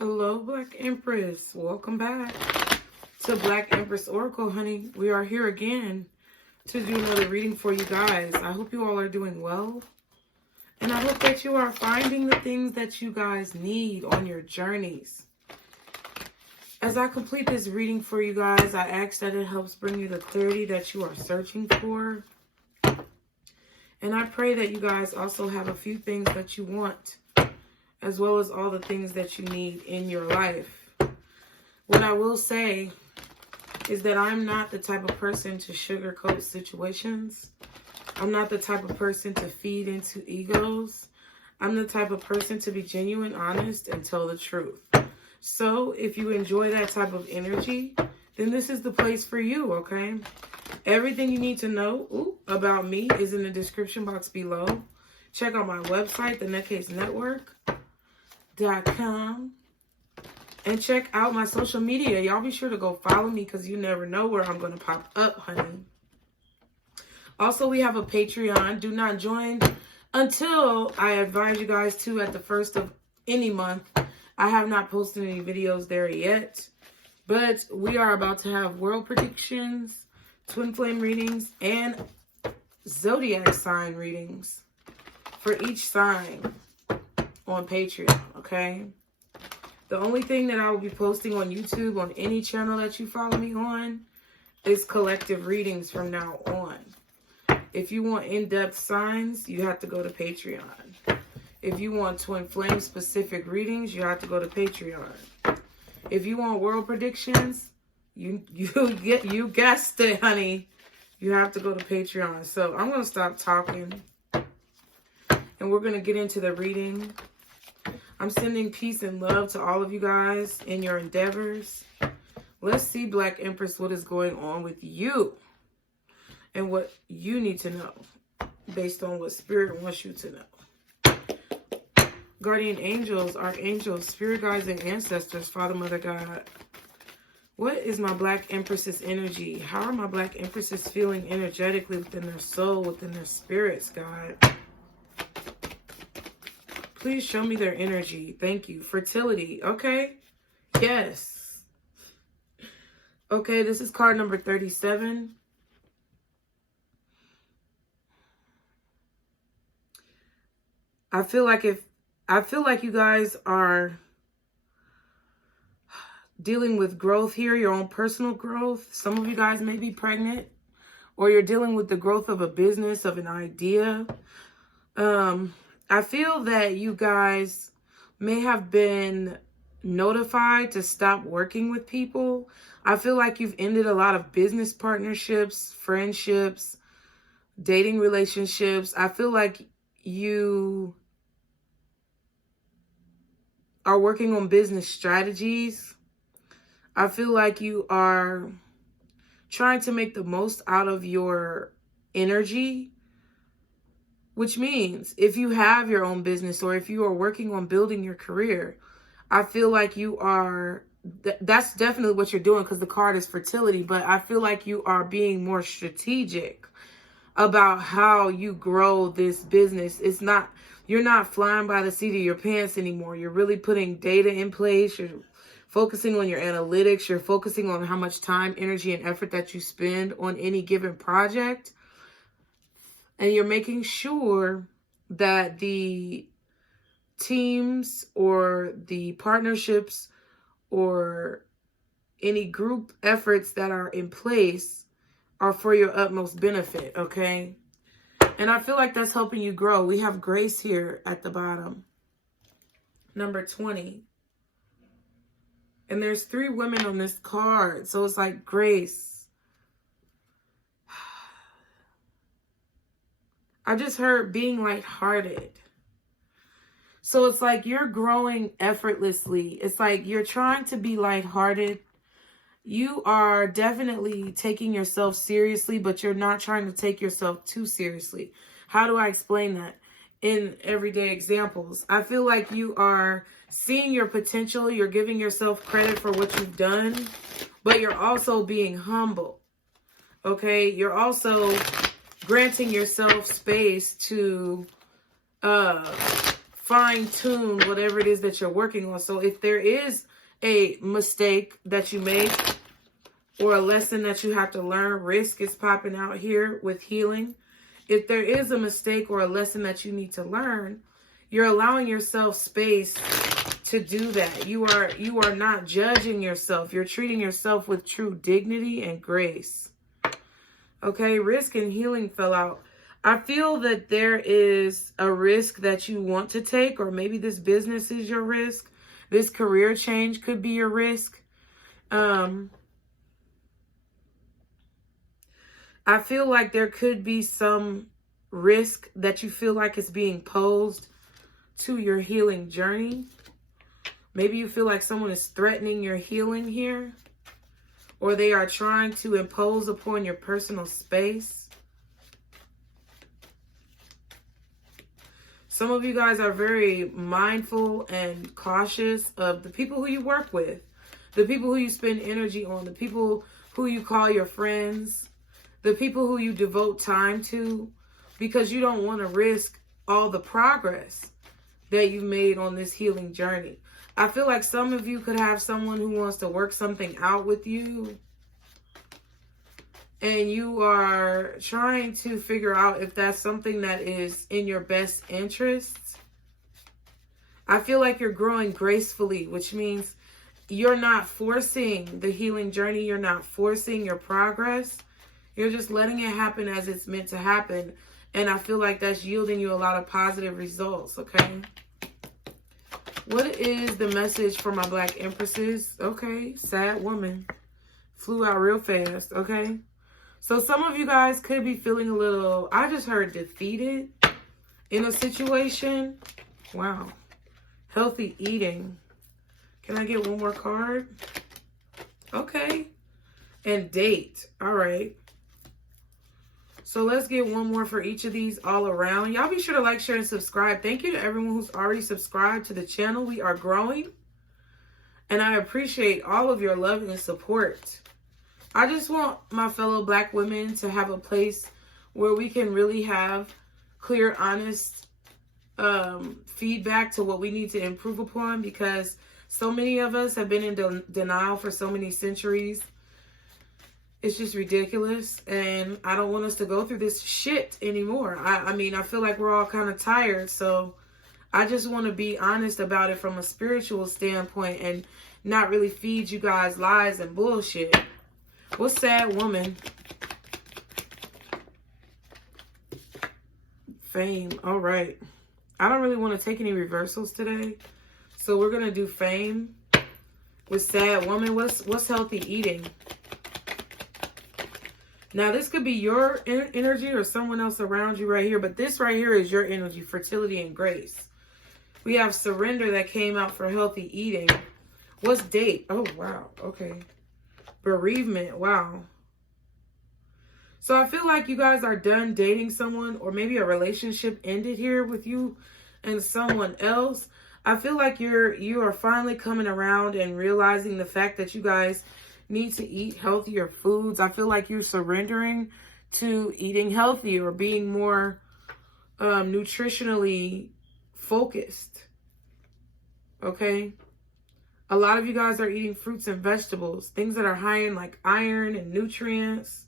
Hello, Black Empress. Welcome back to Black Empress Oracle, honey. We are here again to do another reading for you guys. I hope you all are doing well. And I hope that you are finding the things that you guys need on your journeys. As I complete this reading for you guys, I ask that it helps bring you the clarity that you are searching for. And I pray that you guys also have a few things that you want, as well as all the things that you need in your life. What I will say is that I'm not the type of person to sugarcoat situations. I'm not the type of person to feed into egos. I'm the type of person to be genuine, honest, and tell the truth. So if you enjoy that type of energy, then this is the place for you, okay? Everything you need to know about me is in the description box below. Check out my website, TheNutCaseNetwork.com, and check out my social media. Y'all be sure to go follow me because you never know where I'm going to pop up, honey. Also, we have a Patreon. Do not join until I advise you guys to at the first of any month. I have not posted any videos there yet, but we are about to have world predictions, twin flame readings, and zodiac sign readings for each sign on Patreon, okay? The only thing that I will be posting on YouTube, on any channel that you follow me on, is collective readings from now on. If you want in-depth signs, you have to go to Patreon. If you want twin flame specific readings, you have to go to Patreon. If you want world predictions, you guessed it, honey. You have to go to Patreon. So I'm going to stop talking, and we're going to get into the reading. I'm sending peace and love to all of you guys in your endeavors. Let's see, Black Empress, what is going on with you and what you need to know based on what Spirit wants you to know. Guardian angels, archangels, spirit guides, and ancestors, Father, Mother, God. What is my Black Empress's energy? How are my Black Empresses feeling energetically within their soul, within their spirits, God? Please show me their energy. Thank you. Fertility. Okay. Yes. Okay, this is card number 37. I feel like you guys are dealing with growth here, your own personal growth. Some of you guys may be pregnant, or you're dealing with the growth of a business, of an idea. I feel that you guys may have been notified to stop working with people. I feel like you've ended a lot of business partnerships, friendships, dating relationships. I feel like you are working on business strategies. I feel like you are trying to make the most out of your energy, which means if you have your own business or if you are working on building your career, I feel like you are, that's definitely what you're doing because the card is fertility, but I feel like you are being more strategic about how you grow this business. You're not flying by the seat of your pants anymore. You're really putting data in place. You're focusing on your analytics. You're focusing on how much time, energy, and effort that you spend on any given project. And you're making sure that the teams or the partnerships or any group efforts that are in place are for your utmost benefit, okay? And I feel like that's helping you grow. We have grace here at the bottom. Number 20. And there's 3 women on this card. So it's like grace. I just heard being lighthearted. So it's like you're growing effortlessly. It's like you're trying to be lighthearted. You are definitely taking yourself seriously, but you're not trying to take yourself too seriously. How do I explain that? In everyday examples, I feel like you are seeing your potential. You're giving yourself credit for what you've done, but you're also being humble. Okay? You're also granting yourself space to fine-tune whatever it is that you're working on. So if there is a mistake that you make or a lesson that you have to learn, risk is popping out here with healing. If there is a mistake or a lesson that you need to learn, you're allowing yourself space to do that. You are not judging yourself. You're treating yourself with true dignity and grace. Okay, risk and healing fell out. I feel that there is a risk that you want to take, or maybe this business is your risk. This career change could be your risk. I feel like there could be some risk that you feel like is being posed to your healing journey. Maybe you feel like someone is threatening your healing here, or they are trying to impose upon your personal space. Some of you guys are very mindful and cautious of the people who you work with, the people who you spend energy on, the people who you call your friends, the people who you devote time to, because you don't want to risk all the progress that you've made on this healing journey. I feel like some of you could have someone who wants to work something out with you, and you are trying to figure out if that's something that is in your best interest. I feel like you're growing gracefully, which means you're not forcing the healing journey. You're not forcing your progress. You're just letting it happen as it's meant to happen. And I feel like that's yielding you a lot of positive results, okay? What is the message for my Black Empresses? Okay, sad woman. Flew out real fast, okay? So some of you guys could be feeling a little, I just heard defeated in a situation. Wow. Healthy eating. Can I get one more card? Okay. And date. All right. So let's get one more for each of these all around. Y'all be sure to like, share, and subscribe. Thank you to everyone who's already subscribed to the channel. We are growing. And I appreciate all of your love and support. I just want my fellow Black women to have a place where we can really have clear, honest feedback to what we need to improve upon, because so many of us have been in denial for so many centuries. It's just ridiculous, and I don't want us to go through this shit anymore. I mean, I feel like we're all kind of tired, so I just want to be honest about it from a spiritual standpoint and not really feed you guys lies and bullshit. What's sad woman? Fame. All right. I don't really want to take any reversals today, so we're going to do fame with sad woman. What's healthy eating? Now, this could be your energy or someone else around you right here, but this right here is your energy, fertility and grace. We have surrender that came out for healthy eating. What's date? Oh, wow. Okay. Bereavement. Wow. So I feel like you guys are done dating someone, or maybe a relationship ended here with you and someone else. I feel like you are finally coming around and realizing the fact that you guys need to eat healthier foods. I feel like you're surrendering to eating healthy or being more nutritionally focused. Okay? A lot of you guys are eating fruits and vegetables, things that are high in like iron and nutrients,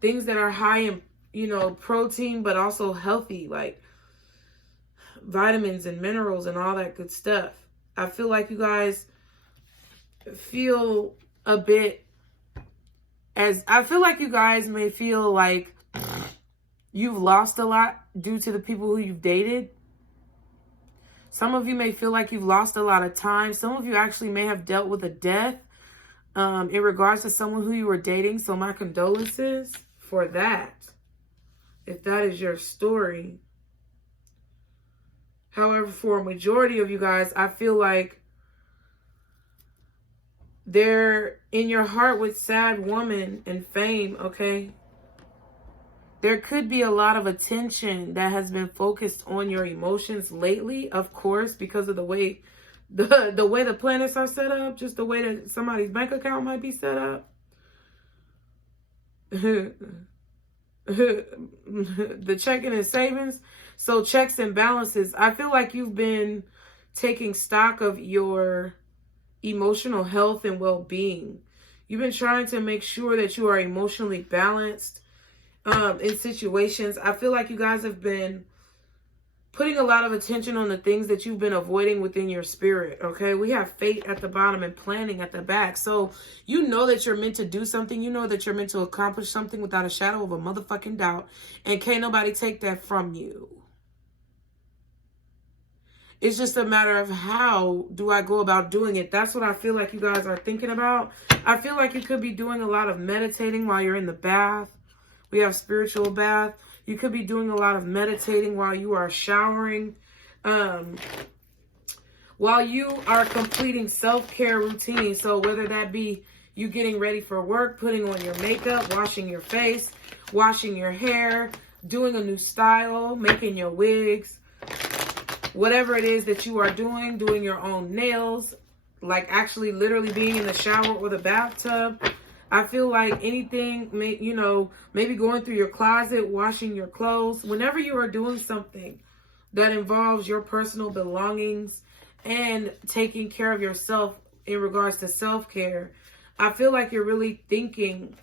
things that are high in, protein, but also healthy, like vitamins and minerals and all that good stuff. I feel like you guys feel a bit I feel like you guys may feel like you've lost a lot due to the people who you've dated. Some of you may feel like you've lost a lot of time. Some of you actually may have dealt with a death in regards to someone who you were dating. So my condolences for that, if that is your story. However, for a majority of you guys, I feel like they're in your heart with sad woman and fame, okay? There could be a lot of attention that has been focused on your emotions lately, of course, because of the way the planets are set up, just the way that somebody's bank account might be set up. the checking and savings. So checks and balances. I feel like you've been taking stock of your emotional health and well-being. You've been trying to make sure that you are emotionally balanced in situations. I feel like you guys have been putting a lot of attention on the things that you've been avoiding within your spirit, okay? We have fate at the bottom and planning at the back. So you know that you're meant to do something. You know that you're meant to accomplish something without a shadow of a motherfucking doubt. And can't nobody take that from you. It's just a matter of how do I go about doing it. That's what I feel like you guys are thinking about. I feel like you could be doing a lot of meditating while you're in the bath. We have spiritual bath. You could be doing a lot of meditating while you are showering. While you are completing self-care routines. So whether that be you getting ready for work, putting on your makeup, washing your face, washing your hair, doing a new style, making your wigs, whatever it is that you are doing your own nails, like actually literally being in the shower or the bathtub. I feel like anything, you know, maybe going through your closet, washing your clothes, whenever you are doing something that involves your personal belongings and taking care of yourself in regards to self-care, I feel like you're really thinking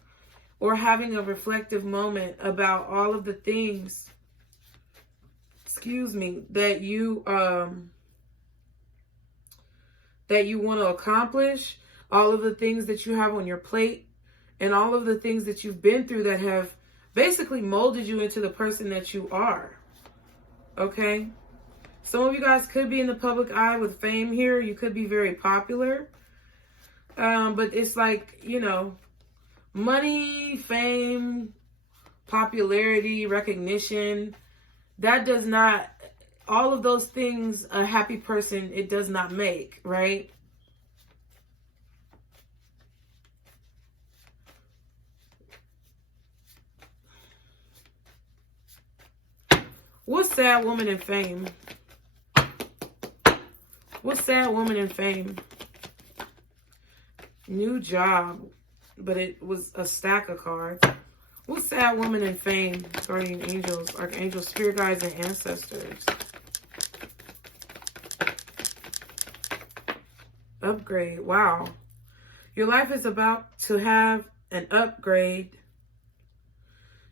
or having a reflective moment about all of the things, that you want to accomplish, all of the things that you have on your plate, and all of the things that you've been through that have basically molded you into the person that you are. Okay? Some of you guys could be in the public eye with fame here. You could be very popular. But it's like, you know, money, fame, popularity, recognition, that does not, all of those things, a happy person, it does not make, right? What's sad woman in fame? What's sad woman in fame? New job, but it was a stack of cards. What's sad woman in fame? Guardian angels, archangels, spirit guides, and ancestors. Upgrade. Wow. Your life is about to have an upgrade.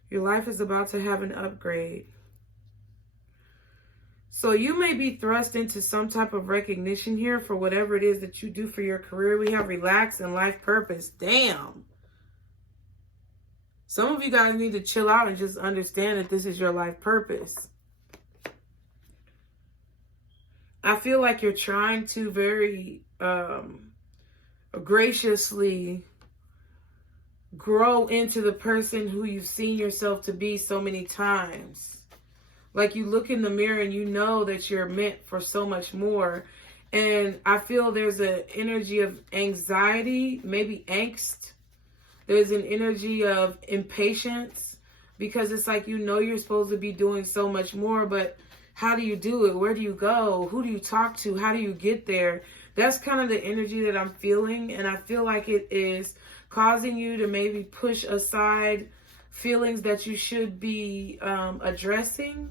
Your life is about to have an upgrade. So you may be thrust into some type of recognition here for whatever it is that you do for your career. We have relax and life purpose. Damn. Some of you guys need to chill out and just understand that this is your life purpose. I feel like you're trying to very graciously grow into the person who you've seen yourself to be so many times. Like you look in the mirror and you know that you're meant for so much more. And I feel there's an energy of anxiety, maybe angst. There's an energy of impatience because it's like, you know, you're supposed to be doing so much more, but how do you do it? Where do you go? Who do you talk to? How do you get there? That's kind of the energy that I'm feeling. And I feel like it is causing you to maybe push aside feelings that you should be addressing.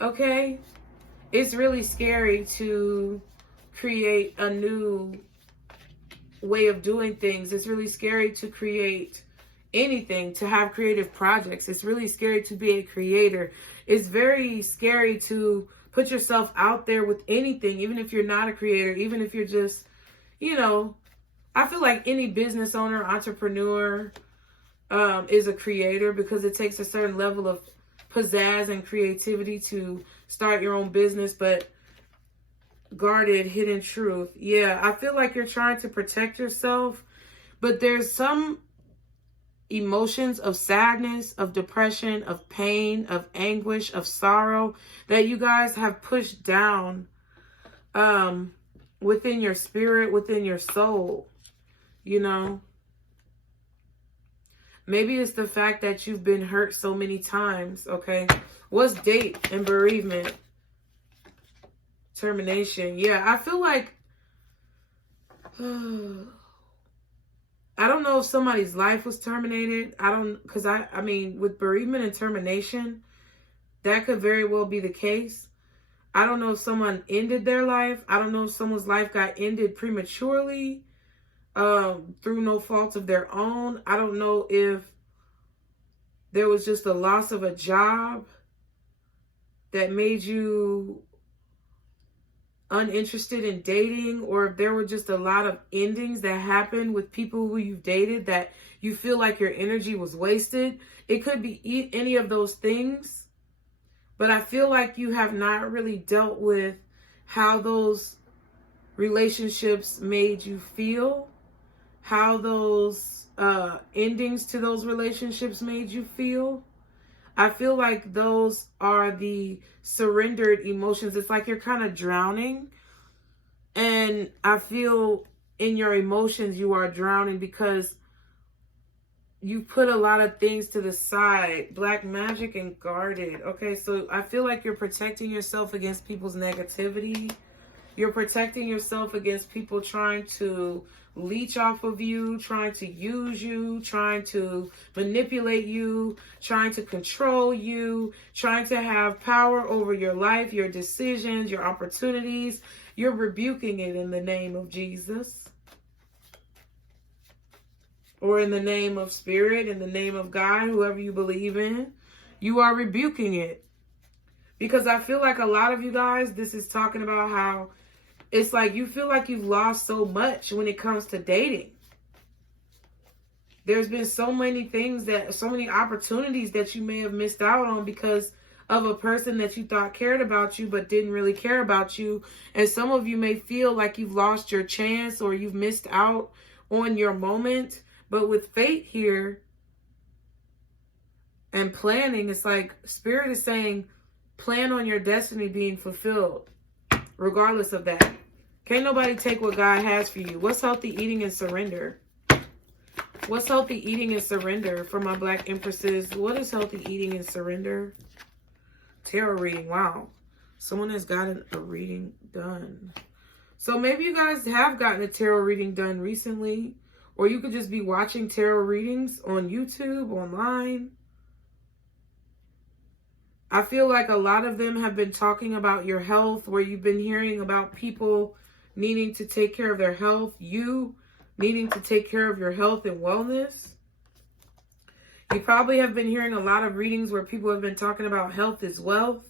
Okay? It's really scary to create a new way of doing things. It's really scary to create anything, to have creative projects. It's really scary to be a creator. It's very scary to put yourself out there with anything, even if you're not a creator, even if you're just, you know, I feel like any business owner, entrepreneur is a creator because it takes a certain level of pizzazz and creativity to start your own business, but guarded, hidden truth. Yeah, I feel like you're trying to protect yourself, but there's some emotions of sadness, of depression, of pain, of anguish, of sorrow that you guys have pushed down within your spirit, within your soul, you know. Maybe it's the fact that you've been hurt so many times, okay? What's date and bereavement? Termination. Yeah, I feel like I don't know if somebody's life was terminated. Because I mean, with bereavement and termination, that could very well be the case. I don't know if someone ended their life. I don't know if someone's life got ended prematurely, through no fault of their own. I don't know if there was just a loss of a job that made you uninterested in dating, or if there were just a lot of endings that happened with people who you've dated that you feel like your energy was wasted. It could be any of those things, but I feel like you have not really dealt with how those relationships made you feel, how those endings to those relationships made you feel. I feel like those are the surrendered emotions. It's like you're kind of drowning. And I feel in your emotions you are drowning because you put a lot of things to the side. Black magic and guarded. Okay, so I feel like you're protecting yourself against people's negativity. You're protecting yourself against people trying to leech off of you, trying to use you, trying to manipulate you, trying to control you, trying to have power over your life, your decisions, your opportunities. You're rebuking it in the name of Jesus. Or in the name of Spirit, in the name of God, whoever you believe in. You are rebuking it. Because I feel like a lot of you guys, this is talking about how it's like you feel like you've lost so much when it comes to dating. There's been so many things so many opportunities that you may have missed out on because of a person that you thought cared about you but didn't really care about you. And some of you may feel like you've lost your chance or you've missed out on your moment. But with fate here and planning, it's like Spirit is saying, plan on your destiny being fulfilled regardless of that. Can't nobody take what God has for you. What's healthy eating and surrender? What's healthy eating and surrender for my Black Empresses? What is healthy eating and surrender? Tarot reading. Wow. Someone has gotten a reading done. So maybe you guys have gotten a tarot reading done recently. Or you could just be watching tarot readings on YouTube, online. I feel like a lot of them have been talking about your health, where you've been hearing about people needing to take care of their health, you needing to take care of your health and wellness. You probably have been hearing a lot of readings where people have been talking about health is wealth.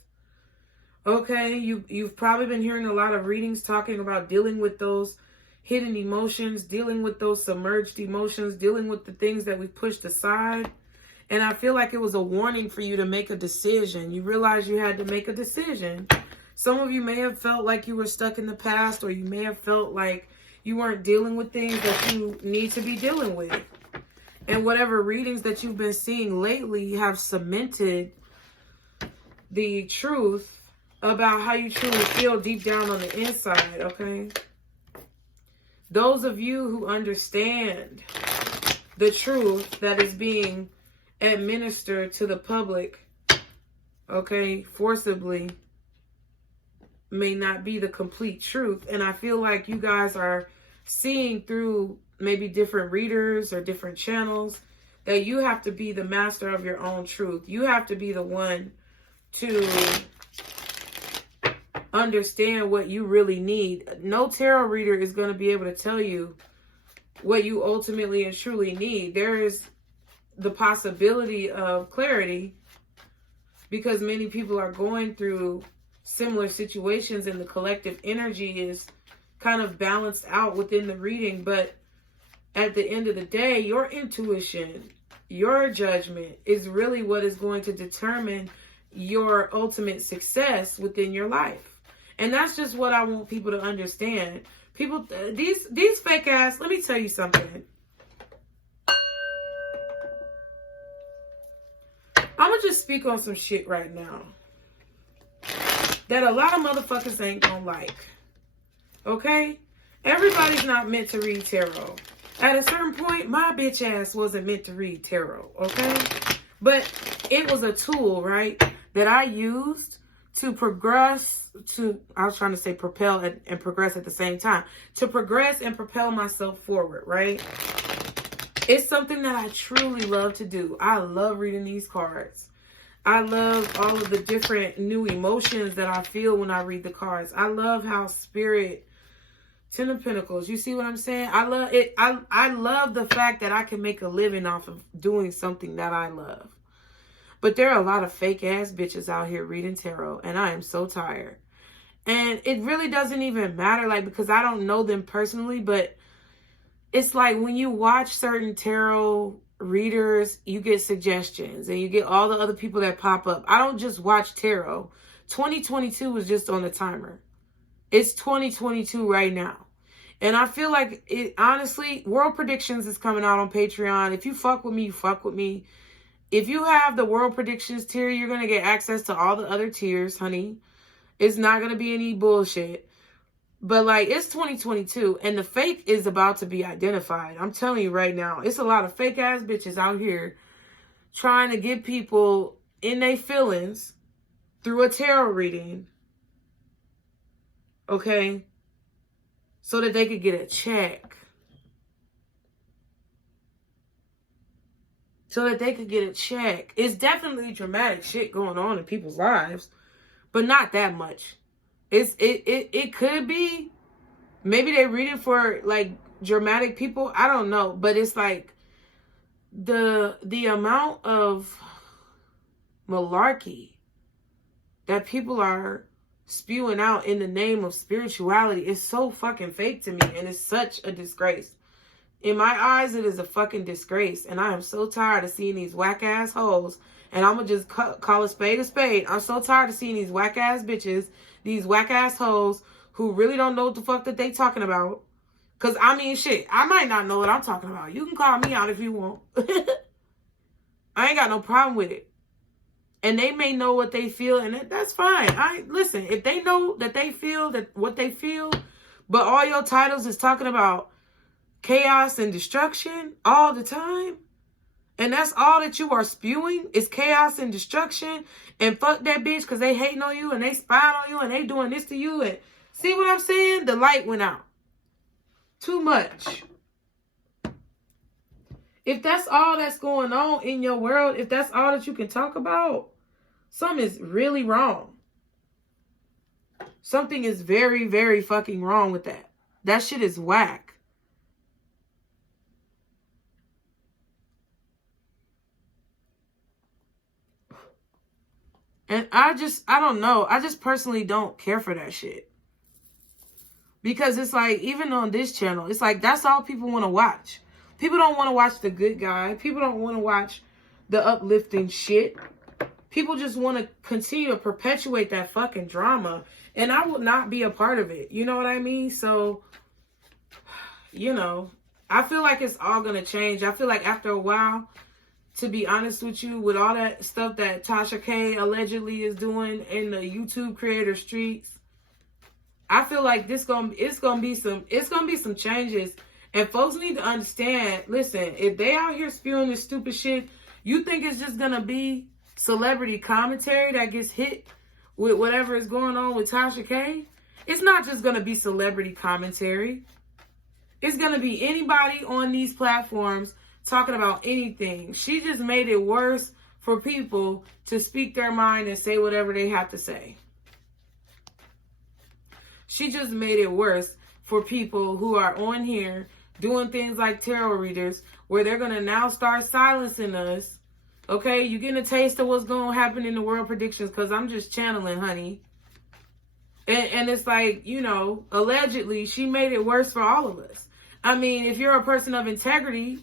Okay, you've probably been hearing a lot of readings talking about dealing with those hidden emotions, dealing with those submerged emotions, dealing with the things that we pushed aside. And I feel like it was a warning for you to make a decision. You realized you had to make a decision. Some of you may have felt like you were stuck in the past, or you may have felt like you weren't dealing with things that you need to be dealing with. And whatever readings that you've been seeing lately have cemented the truth about how you truly feel deep down on the inside, okay? Those of you who understand the truth that is being administered to the public, okay, forcibly, may not be the complete truth. And I feel like you guys are seeing through maybe different readers or different channels that you have to be the master of your own truth. You have to be the one to understand what you really need. No tarot reader is going to be able to tell you what you ultimately and truly need. There is the possibility of clarity because many people are going through similar situations and the collective energy is kind of balanced out within the reading. But at the end of the day, your intuition, your judgment is really what is going to determine your ultimate success within your life. And that's just what I want people to understand. People, these fake ass, let me tell you something. I'm going to just speak on some shit right now that a lot of motherfuckers ain't gonna like. Okay? Everybody's not meant to read tarot. At a certain point, my bitch ass wasn't meant to read tarot. Okay? But it was a tool, right, that I used to progress, I was trying to say propel and progress at the same time. To progress and propel myself forward, right? It's something that I truly love to do. I love reading these cards. I love all of the different new emotions that I feel when I read the cards. I love how Spirit, Ten of Pentacles, you see what I'm saying? I love it. I love the fact that I can make a living off of doing something that I love. But there are a lot of fake ass bitches out here reading tarot, and I am so tired. And it really doesn't even matter, like, because I don't know them personally, but it's like when you watch certain tarot readers, you get suggestions and you get all the other people that pop up. I don't just watch tarot. 2022 was just on the timer. It's 2022 right now. And I feel like it, honestly, World Predictions is coming out on Patreon. If you fuck with me, you fuck with me. If you have the World Predictions tier, you're going to get access to all the other tiers, honey. It's not going to be any bullshit. But, like, it's 2022, and the fake is about to be identified. I'm telling you right now, it's a lot of fake-ass bitches out here trying to get people in their feelings through a tarot reading, okay, so that they could get a check. So that they could get a check. It's definitely dramatic shit going on in people's lives, but not that much. It could be. Maybe they read it for like dramatic people. I don't know. But it's like the amount of malarkey that people are spewing out in the name of spirituality is so fucking fake to me. And it's such a disgrace. In my eyes, it is a fucking disgrace. And I am so tired of seeing these whack-ass hoes. And I'm going to just call a spade a spade. I'm so tired of seeing these whack-ass bitches, these whack-ass hoes who really don't know what the fuck that they talking about. Because, I mean, shit, I might not know what I'm talking about. You can call me out if you want. I ain't got no problem with it. And they may know what they feel, and that's fine. Listen, if they know that they feel that what they feel, but all your titles is talking about chaos and destruction all the time, and that's all that you are spewing is chaos and destruction, and fuck that bitch because they hating on you and they spying on you and they doing this to you, and see what I'm saying? The light went out. Too much. If that's all that's going on in your world, if that's all that you can talk about, something is really wrong. Something is very, very fucking wrong with that. That shit is whack. And I don't know. I just personally don't care for that shit. Because it's like, even on this channel, it's like, that's all people want to watch. People don't want to watch the good guy. People don't want to watch the uplifting shit. People just want to continue to perpetuate that fucking drama. And I will not be a part of it. You know what I mean? So, you know, I feel like it's all going to change. I feel like after a while, to be honest with you, with all that stuff that Tasha K allegedly is doing in the YouTube creator streets, I feel like it's gonna be some changes. And folks need to understand, listen, if they out here spewing this stupid shit, you think it's just gonna be celebrity commentary that gets hit with whatever is going on with Tasha K? It's not just gonna be celebrity commentary. It's gonna be anybody on these platforms talking about anything. She just made it worse for people to speak their mind and say whatever they have to say. She just made it worse for people who are on here doing things like tarot readers, where they're going to now start silencing us. Okay, you getting a taste of what's going to happen in the World Predictions, because I'm just channeling, honey. And it's like, you know, allegedly, she made it worse for all of us. I mean, if you're a person of integrity,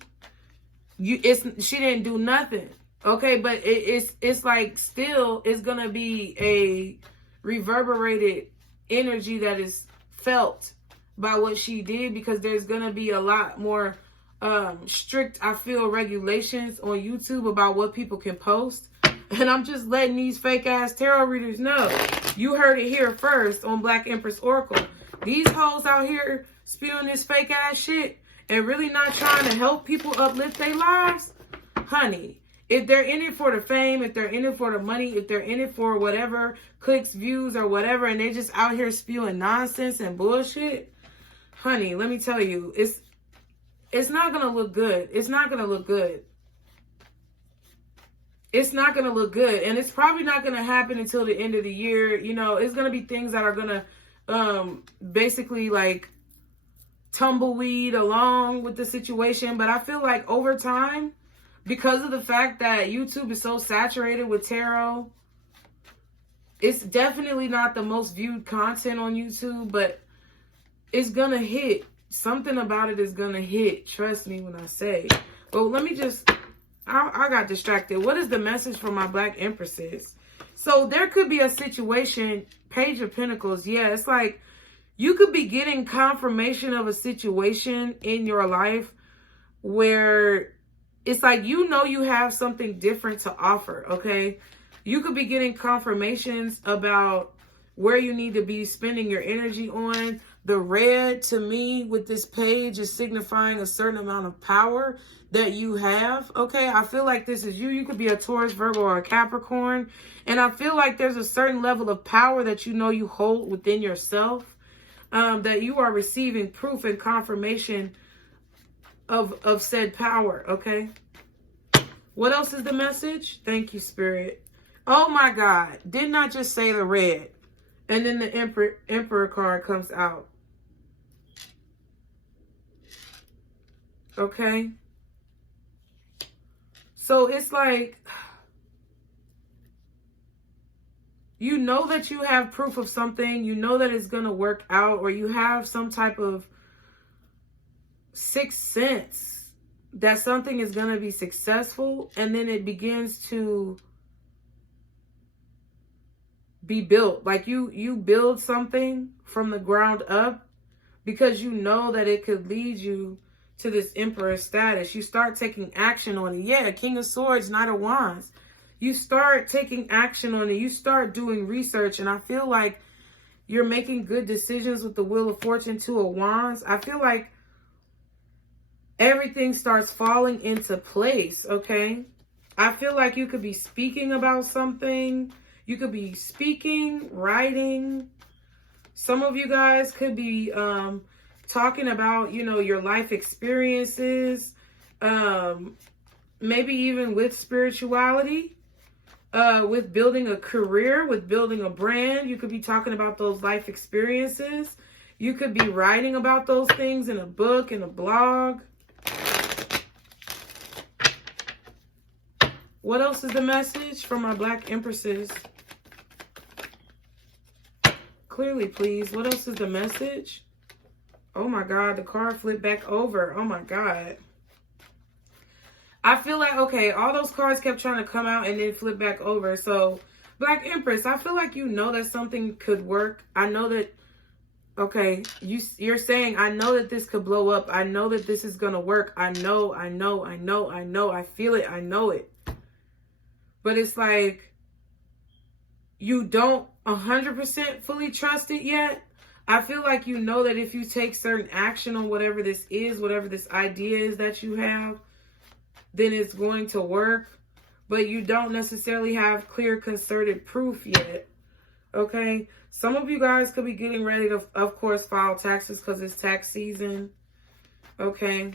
she didn't do nothing. Okay, but it's like, still, it's going to be a reverberated energy that is felt by what she did, because there's going to be a lot more strict, I feel, regulations on YouTube about what people can post. And I'm just letting these fake ass tarot readers know. You heard it here first on Black Empress Oracle. These hoes out here spewing this fake ass shit and really not trying to help people uplift their lives. Honey, if they're in it for the fame, if they're in it for the money, if they're in it for whatever, clicks, views, or whatever, and they just out here spewing nonsense and bullshit, honey, let me tell you, it's not going to look good. It's not going to look good. It's not going to look good. And it's probably not going to happen until the end of the year. You know, it's going to be things that are going to basically like tumbleweed along with the situation. But I feel like over time, because of the fact that YouTube is so saturated with tarot, it's definitely not the most viewed content on YouTube, but it's going to hit. Something about it is going to hit. Trust me when I say. But let me just, I got distracted. What is the message for my Black Empresses? So there could be a situation, Page of Pentacles. Yeah, it's like you could be getting confirmation of a situation in your life where it's like, you know, you have something different to offer, okay? You could be getting confirmations about where you need to be spending your energy on. The red to me with this page is signifying a certain amount of power that you have, okay? I feel like this is you. You could be a Taurus, Virgo, or a Capricorn. And I feel like there's a certain level of power that you know you hold within yourself, that you are receiving proof and confirmation of said power, okay? What else is the message? Thank you, Spirit. Oh my God. Did not just say the red. And then the Emperor card comes out. Okay. So it's like, you know that you have proof of something. You know that it's going to work out, or you have some type of sixth sense that something is going to be successful. And then it begins to be built. Like you build something from the ground up because you know that it could lead you to this Emperor status. You start taking action on it. Yeah, King of Swords, Knight of Wands. You start taking action on it. You start doing research. And I feel like you're making good decisions with the Wheel of Fortune, Two of Wands. I feel like everything starts falling into place, okay? I feel like you could be speaking about something. You could be speaking, writing. Some of you guys could be talking about, you know, your life experiences, maybe even with spirituality, with building a career, with building a brand. You could be talking about those life experiences. You could be writing about those things in a book, in a blog. What else is the message from my Black Empresses? Clearly, please. What else is the message? Oh my God, the card flipped back over. Oh my God. I feel like, okay, all those cards kept trying to come out and then flip back over. So, Black Empress, I feel like you know that something could work. I know that, okay, you're saying, I know that this could blow up. I know that this is going to work. I know. I feel it. I know it. But it's like, you don't 100% fully trust it yet. I feel like you know that if you take certain action on whatever this is, whatever this idea is that you have, then it's going to work. But you don't necessarily have clear, concerted proof yet. Okay? Some of you guys could be getting ready to, of course, file taxes because it's tax season. Okay?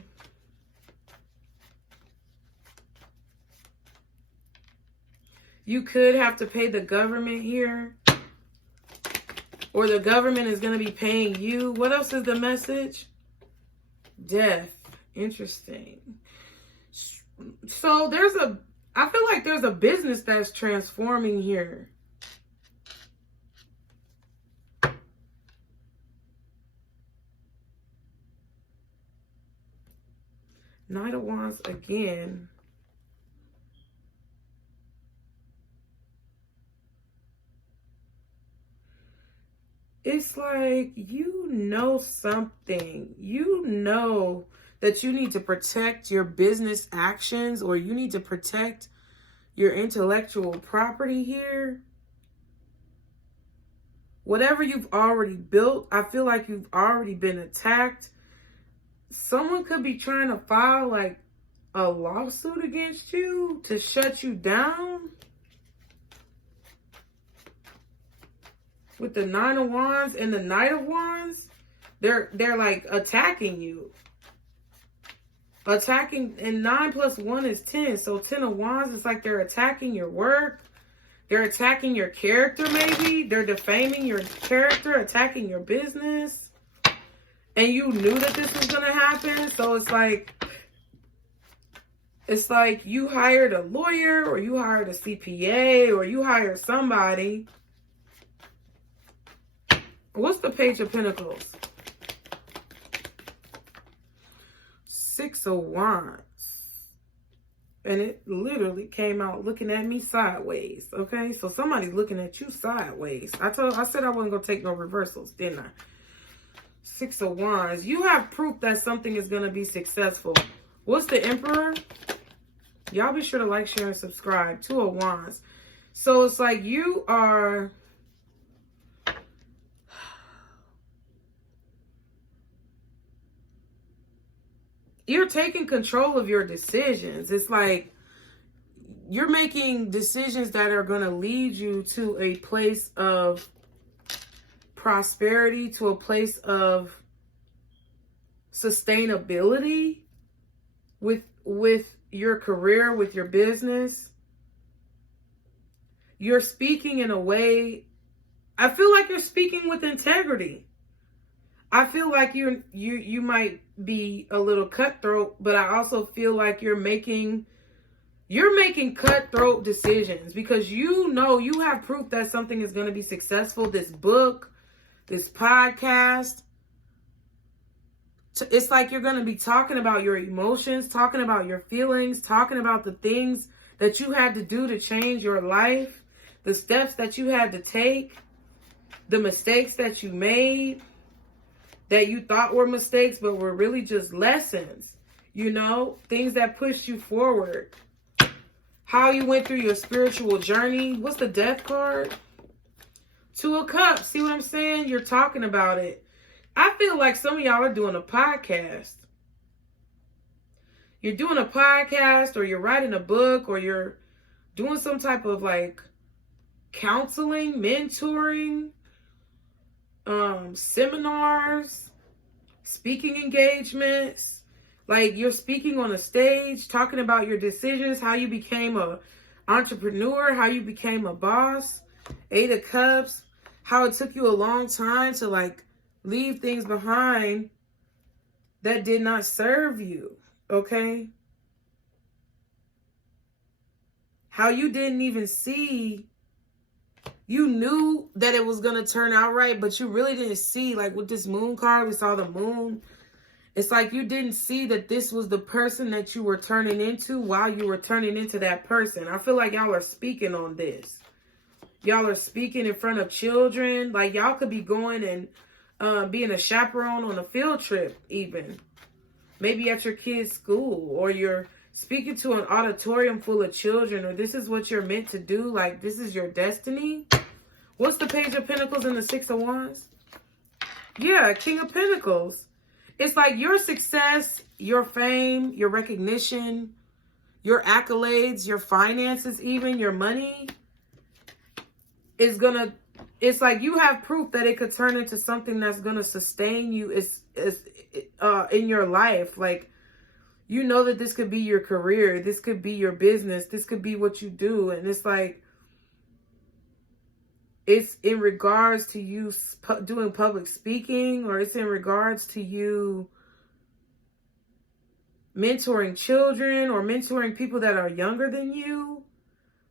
You could have to pay the government here. Or the government is going to be paying you. What else is the message? Death. Interesting. So I feel like there's a business that's transforming here. Knight of Wands again. It's like, you know something. You know that you need to protect your business actions, or you need to protect your intellectual property here. Whatever you've already built, I feel like you've already been attacked. Someone could be trying to file like a lawsuit against you to shut you down. With the Nine of Wands and the Knight of Wands, they're like attacking you. Attacking, and 9 plus 1 is 10. So 10 of Wands, it's like they're attacking your work. They're attacking your character, maybe. They're defaming your character, attacking your business. And you knew that this was going to happen. So it's like you hired a lawyer, or you hired a CPA, or you hired somebody. What's the Page of Pentacles? 6 of Wands. And it literally came out looking at me sideways. Okay, so somebody's looking at you sideways. I said I wasn't gonna take no reversals, didn't I? 6 of Wands. You have proof that something is gonna be successful. What's the Emperor? Y'all be sure to like, share, and subscribe. 2 of Wands. So it's like you're taking control of your decisions. It's like you're making decisions that are going to lead you to a place of prosperity, to a place of sustainability with your career, with your business. You're speaking in a way, I feel like you're speaking with integrity. I feel like you might be a little cutthroat, but I also feel like you're making cutthroat decisions because you know you have proof that something is going to be successful. This book, this podcast. It's like you're going to be talking about your emotions, talking about your feelings, talking about the things that you had to do to change your life, the steps that you had to take, the mistakes that you made, that you thought were mistakes, but were really just lessons, you know, things that pushed you forward. How you went through your spiritual journey. What's the Death card? 2 of Cups. See what I'm saying? You're talking about it. I feel like some of y'all are doing a podcast. You're doing a podcast, or you're writing a book, or you're doing some type of like counseling, mentoring, seminars, speaking engagements. Like you're speaking on a stage, talking about your decisions, how you became a entrepreneur, how you became a boss. 8 of Cups, how it took you a long time to like leave things behind that did not serve you. Okay, how you didn't even see. You knew that it was going to turn out right, but you really didn't see, like with this moon card, we saw the moon. It's like you didn't see that this was the person that you were turning into while you were turning into that person. I feel like y'all are speaking on this. Y'all are speaking in front of children. Like y'all could be going and being a chaperone on a field trip even. Maybe at your kid's school, or you're speaking to an auditorium full of children, or this is what you're meant to do. Like this is your destiny. What's the Page of Pentacles and the 6 of Wands? Yeah, King of Pentacles. It's like your success, your fame, your recognition, your accolades, your finances, even your money is gonna, it's like you have proof that it could turn into something that's gonna sustain you in your life. Like, you know that this could be your career, this could be your business, this could be what you do. And it's like, it's in regards to you doing public speaking, or it's in regards to you mentoring children or mentoring people that are younger than you,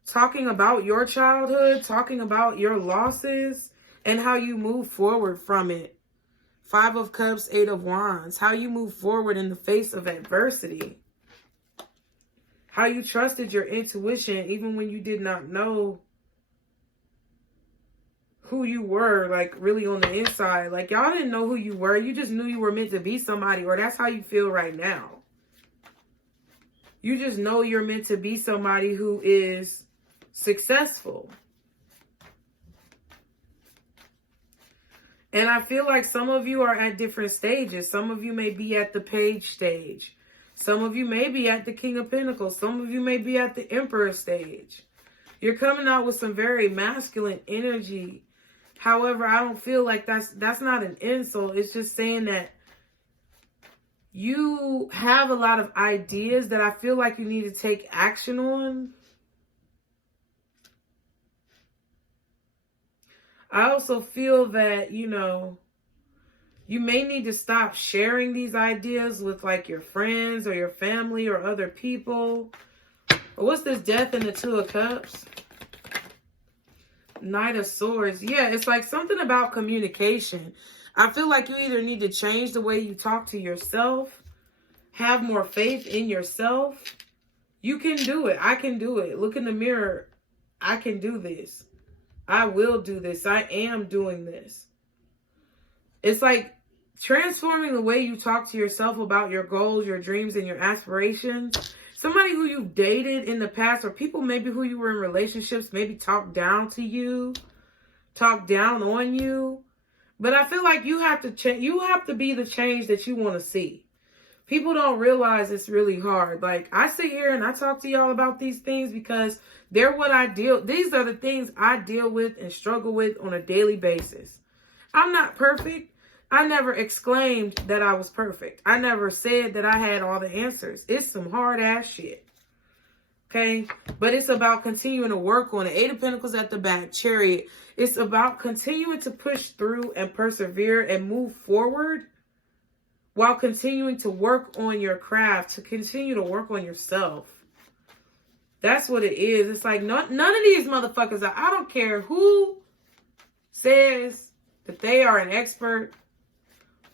talking about your childhood, talking about your losses and how you move forward from it. 5 of Cups, 8 of Wands, how you move forward in the face of adversity. How you trusted your intuition even when you did not know who you were, like really on the inside. Like y'all didn't know who you were. You just knew you were meant to be somebody, or that's how you feel right now. You just know you're meant to be somebody who is successful. And I feel like some of you are at different stages. Some of you may be at the Page stage. Some of you may be at the King of Pentacles. Some of you may be at the Emperor stage. You're coming out with some very masculine energy. However, I don't feel like that's not an insult. It's just saying that you have a lot of ideas that I feel like you need to take action on. I also feel that, you know, you may need to stop sharing these ideas with like your friends or your family or other people. What's this Death and the Two of Cups? Knight of Swords. Yeah, it's like something about communication. I feel like you either need to change the way you talk to yourself, have more faith in yourself. You can do it. I can do it. Look in the mirror. I can do this. I will do this. I am doing this. It's like transforming the way you talk to yourself about your goals, your dreams, and your aspirations. Somebody who you've dated in the past, or people maybe who you were in relationships, maybe talk down to you, talk down on you. But I feel like you have to change. You have to be the change that you want to see. People don't realize it's really hard. Like, I sit here and I talk to y'all about these things because they're what I deal. These are the things I deal with and struggle with on a daily basis. I'm not perfect. I never exclaimed that I was perfect. I never said that I had all the answers. It's some hard ass shit. Okay? But it's about continuing to work on it. Eight of Pentacles at the back, Chariot. It's about continuing to push through and persevere and move forward while continuing to work on your craft, to continue to work on yourself. That's what it is. It's like none of these motherfuckers, I don't care who says that they are an expert.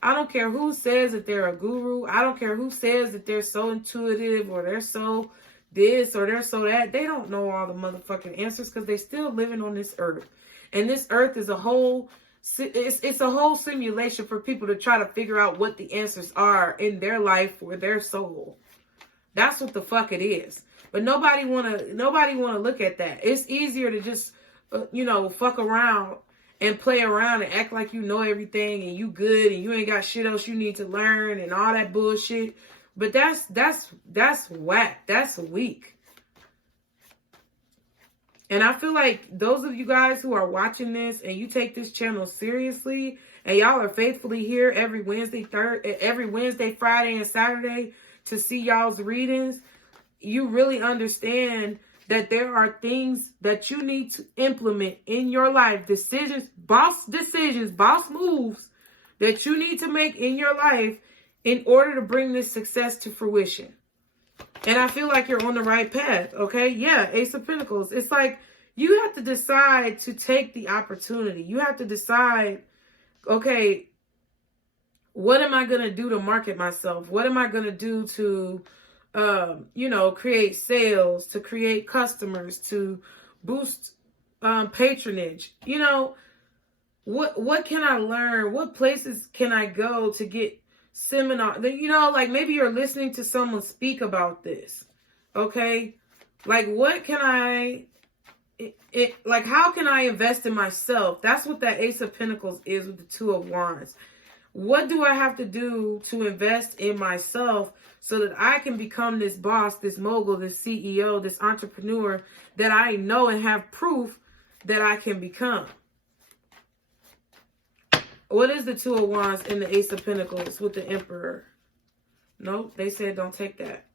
I don't care who says that they're a guru. I don't care who says that they're so intuitive or they're so this or they're so that. They don't know all the motherfucking answers because they're still living on this earth. And this earth is a whole, it's a whole simulation for people to try to figure out what the answers are in their life for their soul. That's what the fuck it is. But nobody wanna look at that. It's easier to just, fuck around and play around and act like you know everything and you good and you ain't got shit else you need to learn and all that bullshit. But that's whack. That's weak. And I feel like those of you guys who are watching this and you take this channel seriously and y'all are faithfully here every Wednesday, Friday, and Saturday to see y'all's readings, you really understand that there are things that you need to implement in your life, boss moves that you need to make in your life in order to bring this success to fruition. And I feel like you're on the right path, okay? Yeah, Ace of Pentacles. It's like you have to decide to take the opportunity. You have to decide, okay, what am I going to do to market myself? What am I going to do to create sales, to create customers, to boost patronage? What can I learn? What places can I go to get seminar? Like maybe you're listening to someone speak about this. Okay? Like what can how can I invest in myself? That's what that Ace of Pentacles is with the Two of Wands. What do I have to do to invest in myself so that I can become this boss, this mogul, this CEO, this entrepreneur that I know and have proof that I can become? What is the Two of Wands and the Ace of Pentacles with the Emperor? Nope, they said don't take that.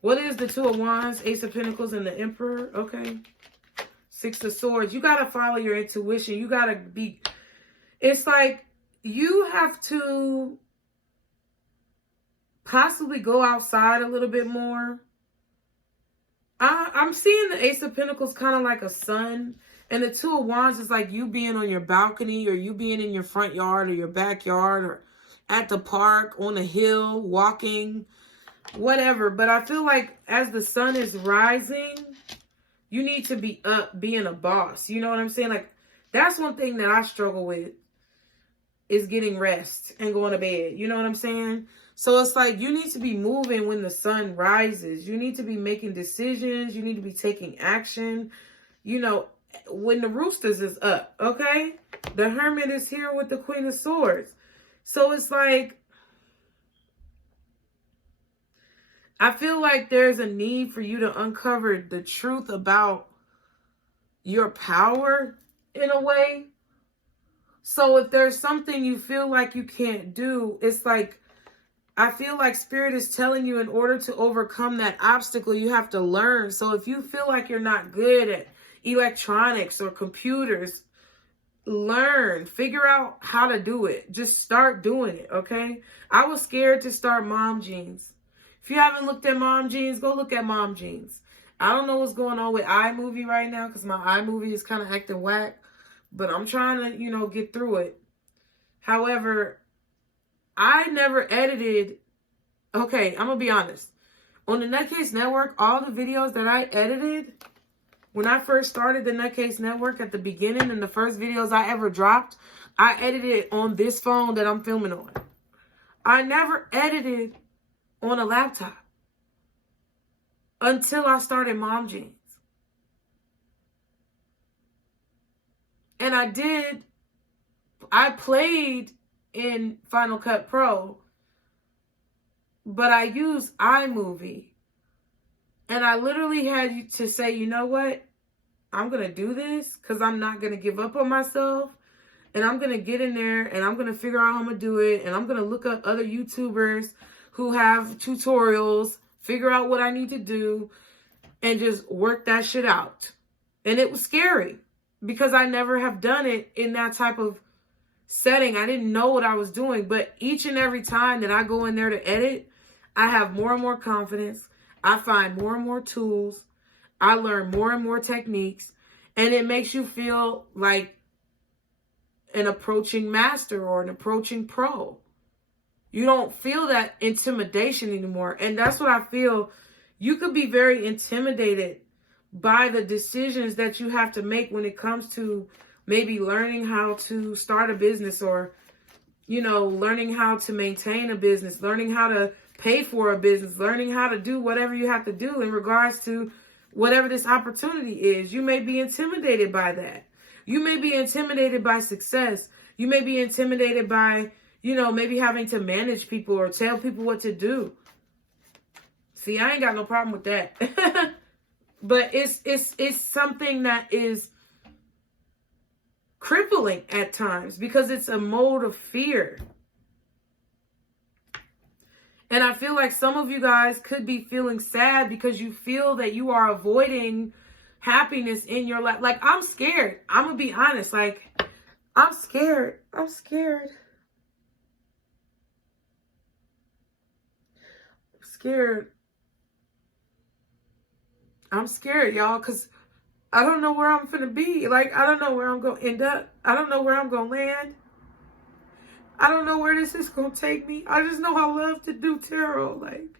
What is the Two of Wands, Ace of Pentacles, and the Emperor? Okay. Six of Swords. You got to follow your intuition. You got to be... It's like you have to possibly go outside a little bit more. I'm seeing the Ace of Pentacles kind of like a sun. And the Two of Wands is like you being on your balcony or you being in your front yard or your backyard or at the park, on a hill, walking, whatever. But I feel like as the sun is rising, you need to be up being a boss. You know what I'm saying? Like that's one thing that I struggle with is getting rest and going to bed. You know what I'm saying? So it's like you need to be moving when the sun rises. You need to be making decisions. You need to be taking action. When the roosters is up, okay? The Hermit is here with the Queen of Swords. So it's like, I feel like there's a need for you to uncover the truth about your power in a way. So if there's something you feel like you can't do, it's like I feel like Spirit is telling you in order to overcome that obstacle, you have to learn. So if you feel like you're not good at electronics or computers, learn, figure out how to do it. Just start doing it, okay? I was scared to start Mom Jeans. If you haven't looked at Mom Jeans, go look at Mom Jeans. I don't know what's going on with iMovie right now because my iMovie is kind of acting whack, but I'm trying to, you know, get through it. However, I never edited. Okay, I'm going to be honest. On the TheNutCase Network, all the videos that I edited, when I first started the TheNutCase Network at the beginning and the first videos I ever dropped, I edited it on this phone that I'm filming on. I never edited on a laptop until I started Mom Jeans. And I played in Final Cut Pro, but I used iMovie. And I literally had to say, you know what? I'm going to do this because I'm not going to give up on myself. And I'm going to get in there and I'm going to figure out how I'm going to do it. And I'm going to look up other YouTubers who have tutorials, figure out what I need to do, and just work that shit out. And it was scary because I never have done it in that type of setting. I didn't know what I was doing. But each and every time that I go in there to edit, I have more and more confidence. I find more and more tools. I learn more and more techniques. And it makes you feel like an approaching master or an approaching pro. You don't feel that intimidation anymore. And that's what I feel. You could be very intimidated by the decisions that you have to make when it comes to maybe learning how to start a business or, you know, learning how to maintain a business, learning how to pay for a business, learning how to do whatever you have to do in regards to whatever this opportunity is. You may be intimidated by that. You may be intimidated by success. You may be intimidated by, you know, maybe having to manage people or tell people what to do. See, I ain't got no problem with that. But it's something that is crippling at times because it's a mode of fear. And I feel like some of you guys could be feeling sad because you feel that you are avoiding happiness in your life. Like, I'm scared. I'm going to be honest. Like, I'm scared. I'm scared. I'm scared. I'm scared, y'all, because I don't know where I'm going to be. Like, I don't know where I'm going to end up. I don't know where I'm going to land. I don't know where this is going to take me. I just know I love to do tarot. Like,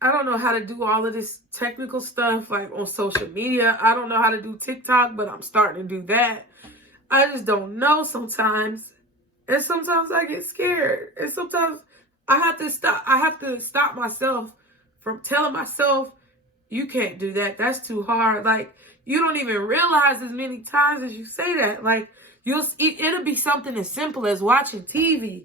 I don't know how to do all of this technical stuff, like on social media. I don't know how to do TikTok, but I'm starting to do that. I just don't know sometimes. And sometimes I get scared. And sometimes I have to stop myself from telling myself, you can't do that. That's too hard. Like, you don't even realize as many times as you say that. Like, it'll be something as simple as watching TV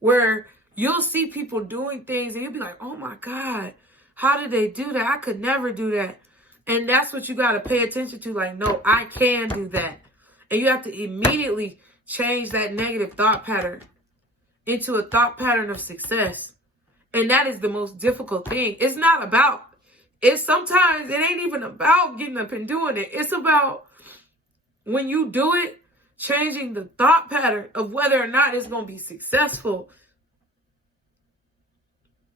where you'll see people doing things and you'll be like, oh my God, how did they do that? I could never do that. And that's what you got to pay attention to. Like, no, I can do that. And you have to immediately change that negative thought pattern into a thought pattern of success. And that is the most difficult thing. Sometimes it ain't even about getting up and doing it. It's about when you do it, changing the thought pattern of whether or not it's going to be successful.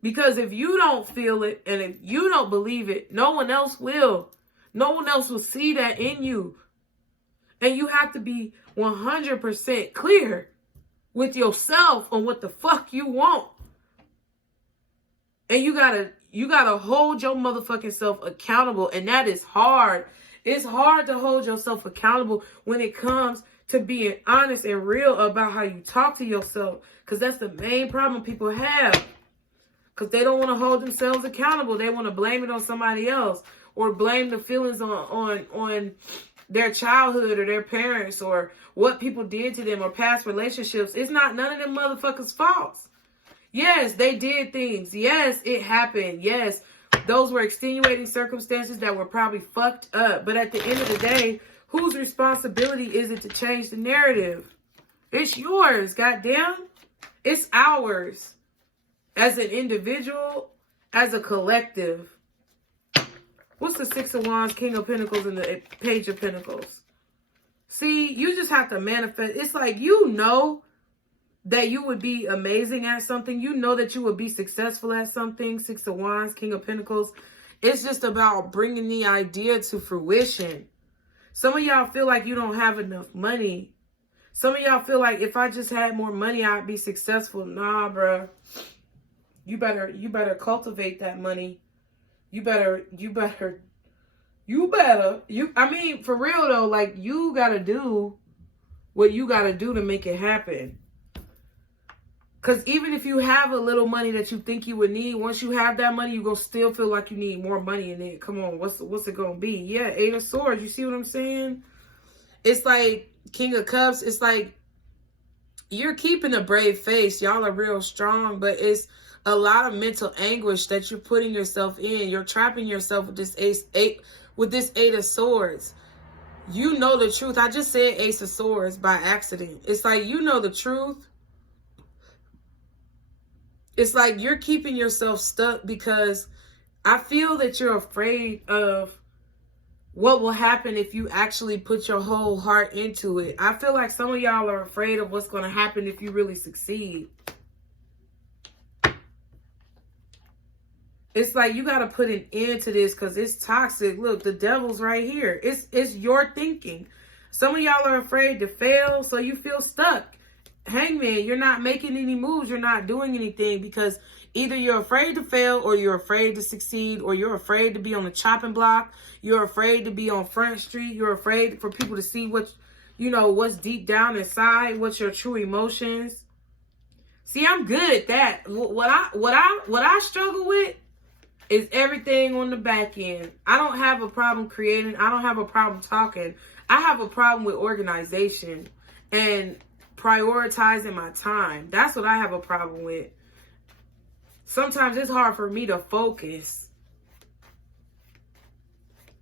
Because if you don't feel it and if you don't believe it, no one else will. No one else will see that in you. And you have to be 100% clear with yourself on what the fuck you want. And you gotta hold your motherfucking self accountable. And that is hard. It's hard to hold yourself accountable when it comes to being honest and real about how you talk to yourself. Because that's the main problem people have. Because they don't want to hold themselves accountable. They want to blame it on somebody else. Or blame the feelings on their childhood or their parents or what people did to them or past relationships. It's not none of them motherfuckers' faults. Yes, they did things. Yes, it happened. Yes, those were extenuating circumstances that were probably fucked up. But at the end of the day, Whose responsibility is it to change the narrative? It's yours, goddamn. It's ours. As an individual, as a collective. What's the Six of Wands, King of Pentacles, and the Page of Pentacles? See, you just have to manifest. It's like, you know that you would be amazing at something. You know that you would be successful at something. Six of Wands, King of Pentacles. It's just about bringing the idea to fruition. Some of y'all feel like you don't have enough money. Some of y'all feel like, if I just had more money, I'd be successful. Nah, bruh. You better cultivate that money. I mean, for real though, like, you gotta do what you gotta do to make it happen. Because even if you have a little money that you think you would need, once you have that money, you're going to still feel like you need more money in it. Come on, what's it going to be? Yeah, Eight of Swords. You see what I'm saying? It's like King of Cups. It's like you're keeping a brave face. Y'all are real strong, but it's a lot of mental anguish that you're putting yourself in. You're trapping yourself with this Eight of Swords. You know the truth. I just said Ace of Swords by accident. It's like, you know the truth. It's like you're keeping yourself stuck because I feel that you're afraid of what will happen if you actually put your whole heart into it. I feel like some of y'all are afraid of what's going to happen if you really succeed. It's like you got to put an end to this because it's toxic. Look, the devil's right here. It's your thinking. Some of y'all are afraid to fail, so you feel stuck. Hangman, you're not making any moves. You're not doing anything because either you're afraid to fail or you're afraid to succeed or you're afraid to be on the chopping block. You're afraid to be on Front Street. You're afraid for people to see what, you know, what's deep down inside, what's your true emotions. See, I'm good at that. What I struggle with is everything on the back end. I don't have a problem creating. I don't have a problem talking. I have a problem with organization and prioritizing my time. That's what I have a problem with. Sometimes it's hard for me to focus.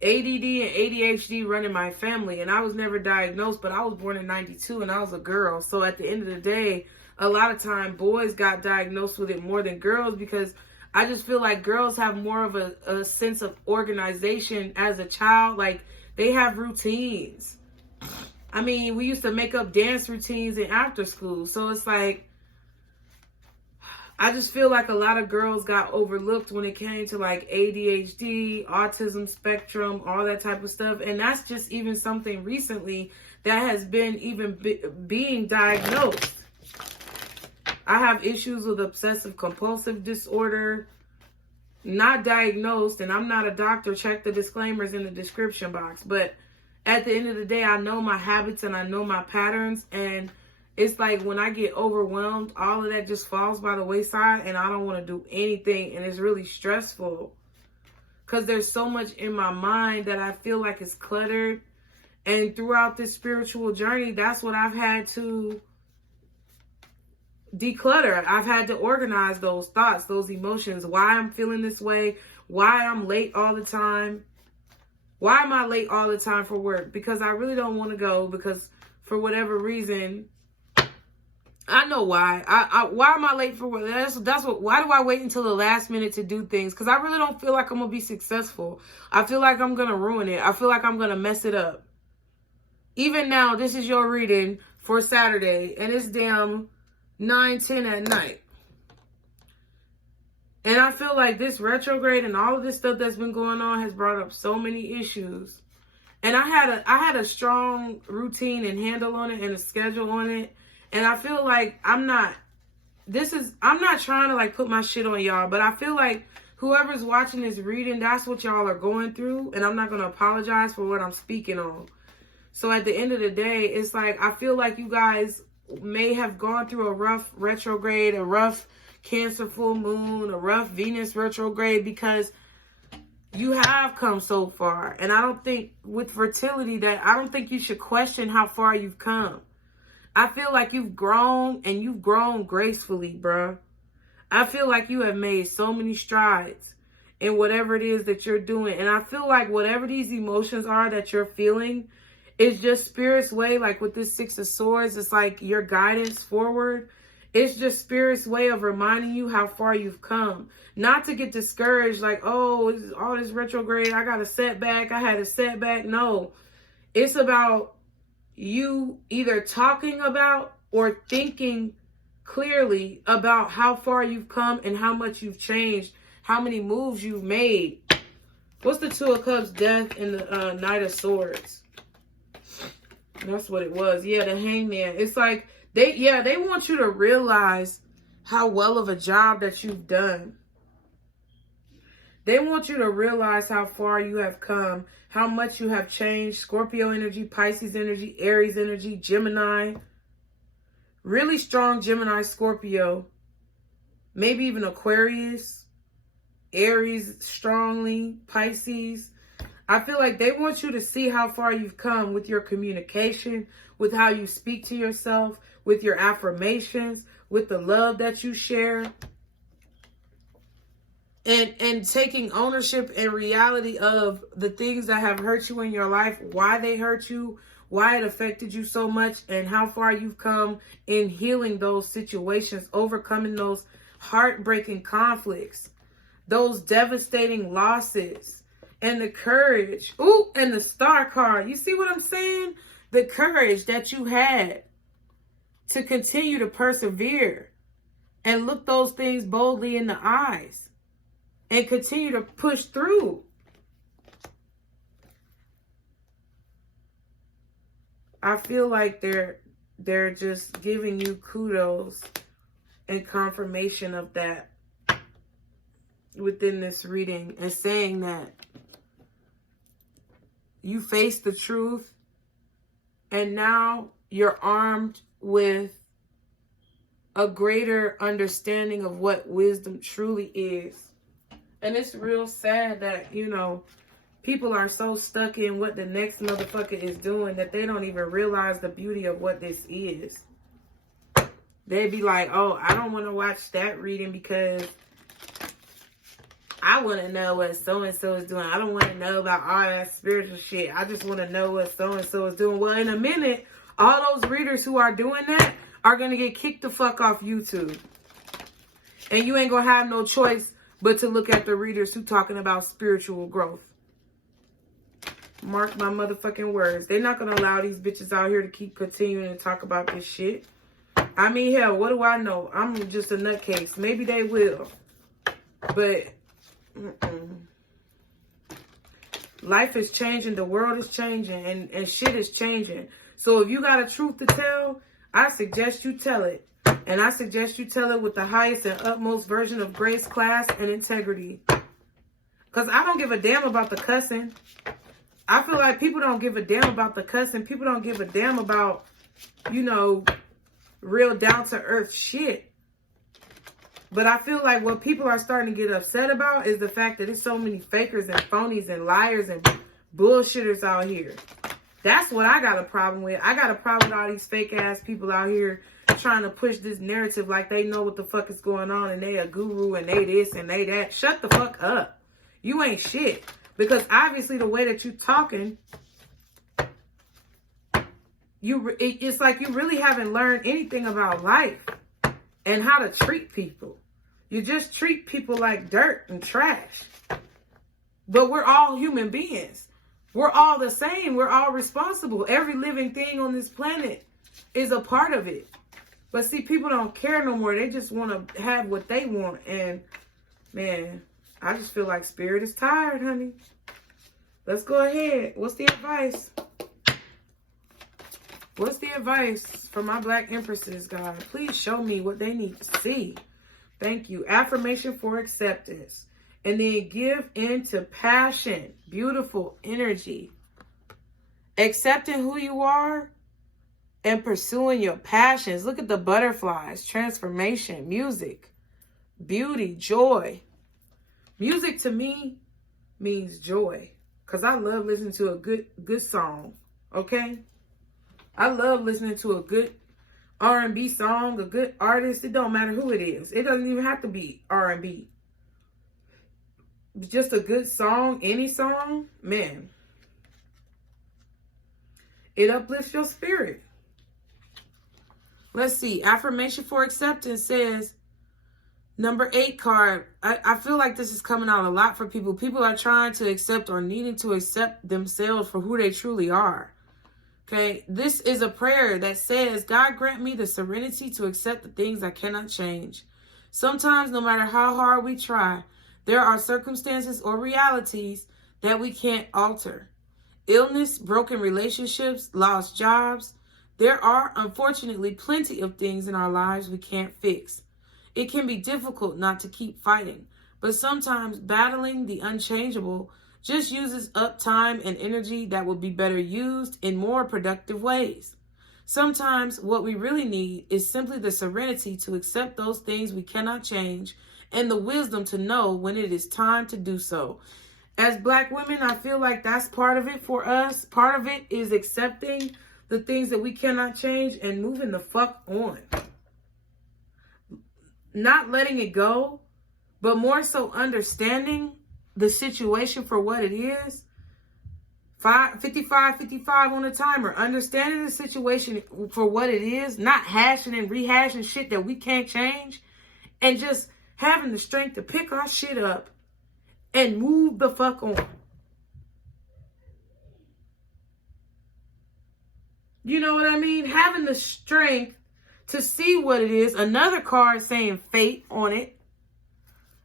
ADD and ADHD run in my family, and I was never diagnosed, but I was born in 92 and I was a girl. So at the end of the day, a lot of time boys got diagnosed with it more than girls because I just feel like girls have more of a sense of organization as a child. Like, they have routines. I mean, we used to make up dance routines in after school. So it's like, I just feel like a lot of girls got overlooked when it came to like ADHD, autism spectrum, all that type of stuff. And that's just even something recently that has been even being diagnosed. I have issues with obsessive compulsive disorder, not diagnosed, and I'm not a doctor. Check the disclaimers in the description box. But at the end of the day, I know my habits and I know my patterns. And it's like when I get overwhelmed, all of that just falls by the wayside and I don't want to do anything. And it's really stressful because there's so much in my mind that I feel like it's cluttered. And throughout this spiritual journey, that's what I've had to declutter. I've had to organize those thoughts, those emotions, why I'm feeling this way, why I'm late all the time. Why am I late all the time for work? Because I really don't want to go because for whatever reason, I know why. Why am I late for work? Why do I wait until the last minute to do things? Because I really don't feel like I'm going to be successful. I feel like I'm going to ruin it. I feel like I'm going to mess it up. Even now, this is your reading for Saturday and it's damn 9:10 at night. And I feel like this retrograde and all of this stuff that's been going on has brought up so many issues. And I had a strong routine and handle on it and a schedule on it. And I feel like I'm not trying to like put my shit on y'all, but I feel like whoever's watching this reading, that's what y'all are going through. And I'm not going to apologize for what I'm speaking on. So at the end of the day, it's like, I feel like you guys may have gone through a rough retrograde, a rough Cancer full moon, a rough Venus retrograde, because you have come so far. And I don't think with fertility I don't think you should question how far you've come. I feel like you've grown and you've grown gracefully, bruh. I feel like you have made so many strides in whatever it is that you're doing. And I feel like whatever these emotions are that you're feeling, It's just Spirit's way, like with this Six of Swords, it's like your guidance forward. It's just Spirit's way of reminding you how far you've come. Not to get discouraged, like, oh, it's all this retrograde, I got a setback, I had a setback. No, it's about you either talking about or thinking clearly about how far you've come and how much you've changed, how many moves you've made. What's the Two of Cups, Death, and the Knight of Swords? That's what it was. Yeah, the Hangman. It's like, they want you to realize how well of a job that you've done. They want you to realize how far you have come, how much you have changed. Scorpio energy, Pisces energy, Aries energy, Gemini. Really strong Gemini, Scorpio. Maybe even Aquarius. Aries strongly, Pisces. I feel like they want you to see how far you've come with your communication, with how you speak to yourself, with your affirmations, with the love that you share. And taking ownership and reality of the things that have hurt you in your life, why they hurt you, why it affected you so much, and how far you've come in healing those situations, overcoming those heartbreaking conflicts, those devastating losses, and the courage. Ooh, and the Star card. You see what I'm saying? The courage that you had to continue to persevere and look those things boldly in the eyes. And continue to push through. I feel like they're just giving you kudos and confirmation of that within this reading, and saying that you face the truth and now you're armed with a greater understanding of what wisdom truly is. And it's real sad that, you know, people are so stuck in what the next motherfucker is doing that they don't even realize the beauty of what this is. They'd be like, oh, I don't want to watch that reading because I want to know what so-and-so is doing. I don't want to know about all that spiritual shit. I just want to know what so-and-so is doing. Well, in a minute, all those readers who are doing that are going to get kicked the fuck off YouTube. And you ain't going to have no choice but to look at the readers who talking about spiritual growth. Mark my motherfucking words. They're not going to allow these bitches out here to keep continuing to talk about this shit. I mean, hell, what do I know? I'm just a nutcase. Maybe they will. But life is changing. The world is changing. And shit is changing. So if you got a truth to tell, I suggest you tell it. And I suggest you tell it with the highest and utmost version of grace, class, and integrity. Because I don't give a damn about the cussing. I feel like people don't give a damn about the cussing. People don't give a damn about, you know, real down-to-earth shit. But I feel like what people are starting to get upset about is the fact that there's so many fakers and phonies and liars and bullshitters out here. That's what I got a problem with. I got a problem with all these fake-ass people out here trying to push this narrative like they know what the fuck is going on and they a guru and they this and they that. Shut the fuck up. You ain't shit. Because obviously the way that you talking, it's like you really haven't learned anything about life and how to treat people. You just treat people like dirt and trash. But we're all human beings. We're all the same. We're all responsible. Every living thing on this planet is a part of it. But see, people don't care no more. They just want to have what they want. And, man, I just feel like Spirit is tired, honey. Let's go ahead. What's the advice? What's the advice for my Black Empresses, God? Please show me what they need to see. Thank you. Affirmation for acceptance. And then give into passion. Beautiful energy. Accepting who you are and pursuing your passions. Look at the butterflies. Transformation. Music. Beauty. Joy. Music to me means joy. Because I love listening to a good song. Okay? I love listening to a good R&B song, a good artist. It don't matter who it is. It doesn't even have to be R&B. Just a good song, any song, man. It uplifts your spirit. Let's see. Affirmation for acceptance says, number 8 card. I feel like this is coming out a lot for people. People are trying to accept or needing to accept themselves for who they truly are. Okay, this is a prayer that says, God grant me the serenity to accept the things I cannot change. Sometimes, no matter how hard we try, there are circumstances or realities that we can't alter. Illness, broken relationships, lost jobs. There are, unfortunately, plenty of things in our lives we can't fix. It can be difficult not to keep fighting, but sometimes battling the unchangeable just uses up time and energy that would be better used in more productive ways. Sometimes what we really need is simply the serenity to accept those things we cannot change and the wisdom to know when it is time to do so. As Black women, I feel like that's part of it for us. Part of it is accepting the things that we cannot change and moving the fuck on. Not letting it go, but more so understanding the situation for what it is. 55 on the timer. Understanding the situation for what it is, not hashing and rehashing shit that we can't change, and just having the strength to pick our shit up and move the fuck on. You know what I mean? Having the strength to see what it is. Another card saying fate on it.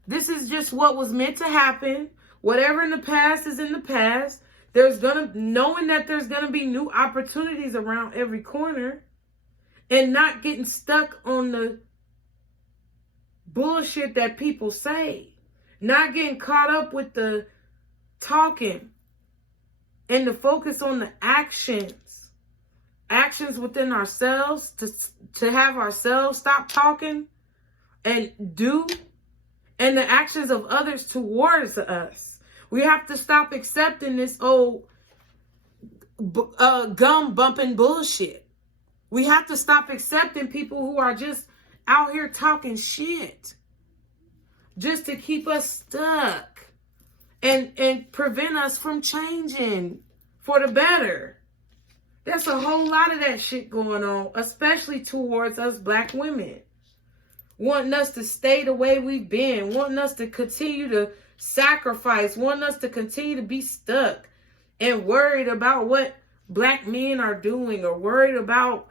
This is just what was meant to happen. Whatever in the past is in the past. Knowing that there's gonna be new opportunities around every corner, and not getting stuck on the bullshit that people say. Not getting caught up with the talking and the focus on the actions. Actions within ourselves to have ourselves stop talking and do, and the actions of others towards us. We have to stop accepting this old gum bumping bullshit. We have to stop accepting people who are just out here talking shit just to keep us stuck and prevent us from changing for the better. There's a whole lot of that shit going on, especially towards us Black women. Wanting us to stay the way we've been, wanting us to continue to sacrifice, wanting us to continue to be stuck and worried about what Black men are doing or worried about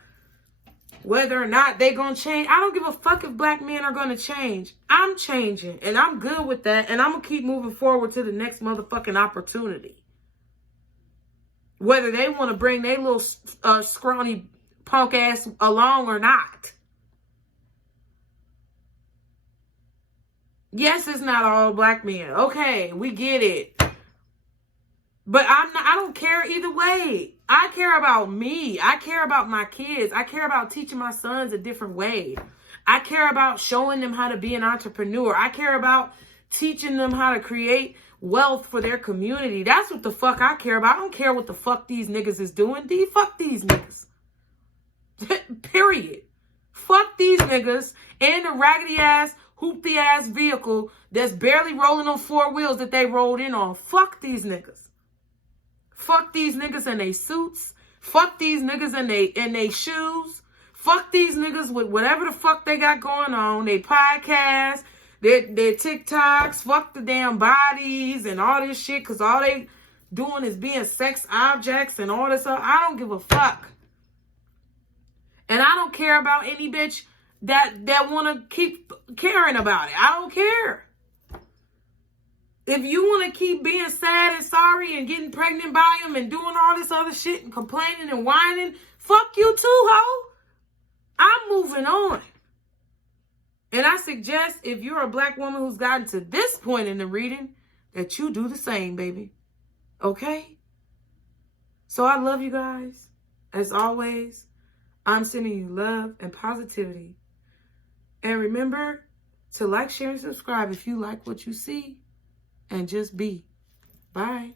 whether or not they're going to change. I don't give a fuck if Black men are going to change. I'm changing, and I'm good with that, and I'm going to keep moving forward to the next motherfucking opportunity. Whether they want to bring their little scrawny punk ass along or not. Yes, it's not all Black men. Okay, we get it. But I don't care either way. I care about me. I care about my kids. I care about teaching my sons a different way. I care about showing them how to be an entrepreneur. I care about teaching them how to create wealth for their community. That's what the fuck I care about. I don't care what the fuck these niggas is doing. Fuck these niggas. Period. Fuck these niggas and the raggedy ass, hoopty ass vehicle that's barely rolling on 4 wheels that they rolled in on. Fuck these niggas. Fuck these niggas in they suits. Fuck these niggas in they shoes. Fuck these niggas with whatever the fuck they got going on. They podcasts, their TikToks. Fuck the damn bodies and all this shit, because all they doing is being sex objects and all this stuff. I don't give a fuck. And I don't care about any bitch that want to keep caring about it. I don't care. If you want to keep being sad and sorry and getting pregnant by him and doing all this other shit and complaining and whining, fuck you too, ho. I'm moving on. And I suggest if you're a Black woman who's gotten to this point in the reading, that you do the same, baby. Okay? So I love you guys. As always, I'm sending you love and positivity. And remember to like, share, and subscribe if you like what you see. And just be. Bye.